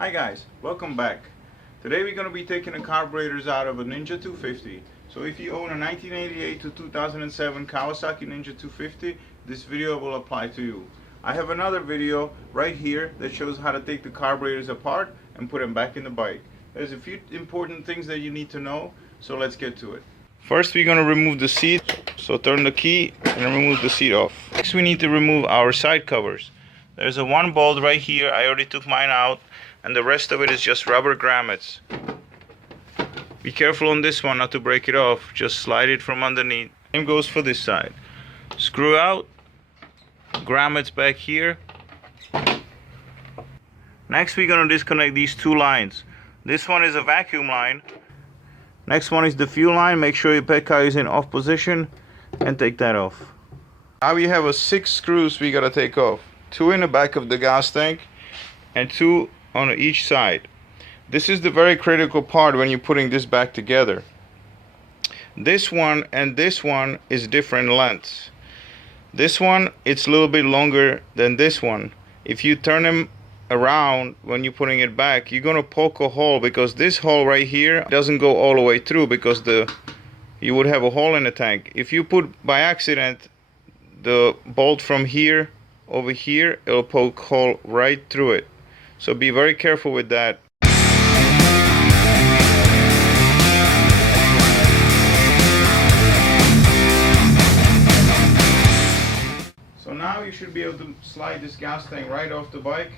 Hi guys, welcome back. Today we're going to be taking the carburetors out of a Ninja 250. So if you own a 1988 to 2007 Kawasaki Ninja 250, this video will apply to you. I have another video right here that shows how to take the carburetors apart and put them back in the bike. There's a few important things that you need to know, so let's get to it. First we're going to remove the seat, so turn the key and remove the seat off. Next we need to remove our side covers. There's a one bolt right here, I already took mine out, and the rest of it is just rubber grommets. Be careful on this one not to break it off, just slide it from underneath. Same goes for this side. Screw out, grommets back here. Next we're going to disconnect these two lines. This one is a vacuum line. Next one is the fuel line. Make sure your pedal is in off position and take that off. Now we have 6 screws we gotta take off. 2 in the back of the gas tank and 2 on each side. This is the very critical part when you're putting this back together. This one and this one is different lengths. This one, it's a little bit longer than this one. If you turn them around when you're putting it back, you're gonna poke a hole, because this hole right here doesn't go all the way through, because you would have a hole in the tank. If you put by accident the bolt from here over here, it'll poke a hole right through it. So be very careful with that. So now you should be able to slide this gas tank right off the bike,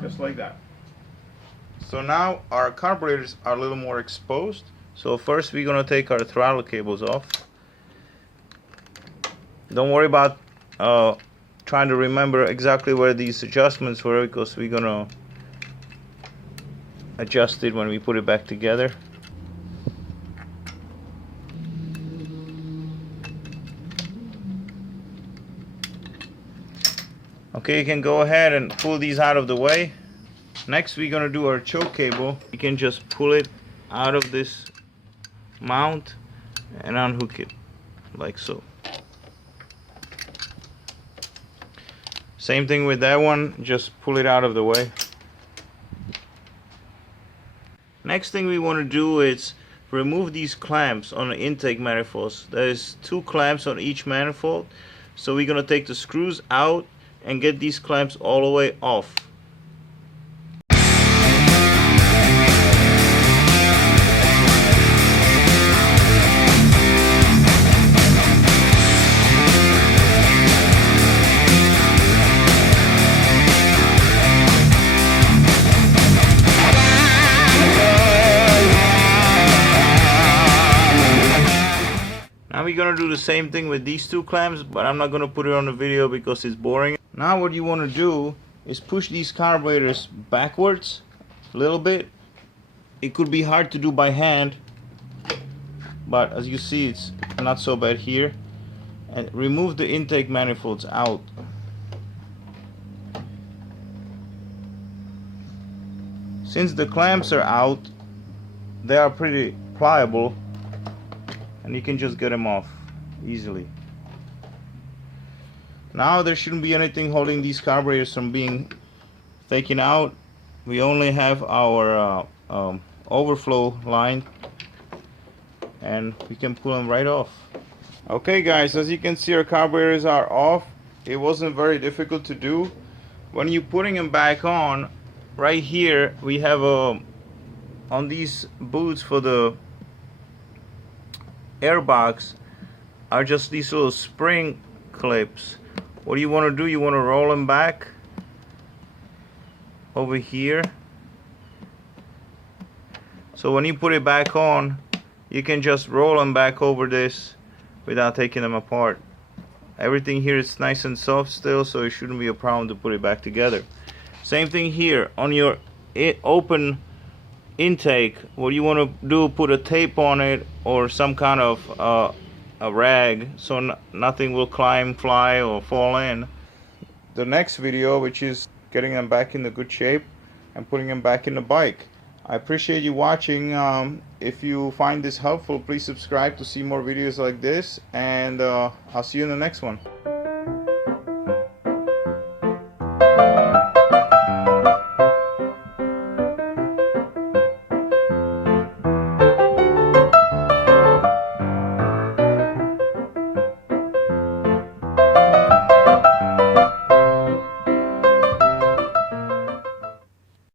just like that. So now our carburetors are a little more exposed. So first we're going to take our throttle cables off. Don't worry about trying to remember exactly where these adjustments were, because we're going to adjust it when we put it back together. Okay, you can go ahead and pull these out of the way. Next we're going to do our choke cable. You can just pull it out of this mount and unhook it like so. Same thing with that one, just pull it out of the way. Next thing we want to do is remove these clamps on the intake manifolds. There's 2 clamps on each manifold, so we're going to take the screws out and get these clamps all the way off. Now we're going to do the same thing with these 2 clamps, but I'm not going to put it on the video because it's boring. Now what you want to do is push these carburetors backwards a little bit. It could be hard to do by hand, but as you see, it's not so bad here. And remove the intake manifolds out. Since the clamps are out, they are pretty pliable, and you can just get them off easily. Now there shouldn't be anything holding these carburetors from being taken out. We only have our overflow line, and we can pull them right off. Okay guys, as you can see, our carburetors are off. It wasn't very difficult to do. When you're putting them back on, right here we have on these boots for the airbox are just these little spring clips. What do you want to do? You want to roll them back over here, so when you put it back on, you can just roll them back over this without taking them apart. Everything here is nice and soft still, so it shouldn't be a problem to put it back together. Same thing here on your open intake. What you want to do, put a tape on it or some kind of a rag, so nothing will climb, fly, or fall in. The next video, which is getting them back in the good shape and putting them back in the bike. I appreciate you watching. If you find this helpful, please subscribe to see more videos like this, and I'll see you in the next one.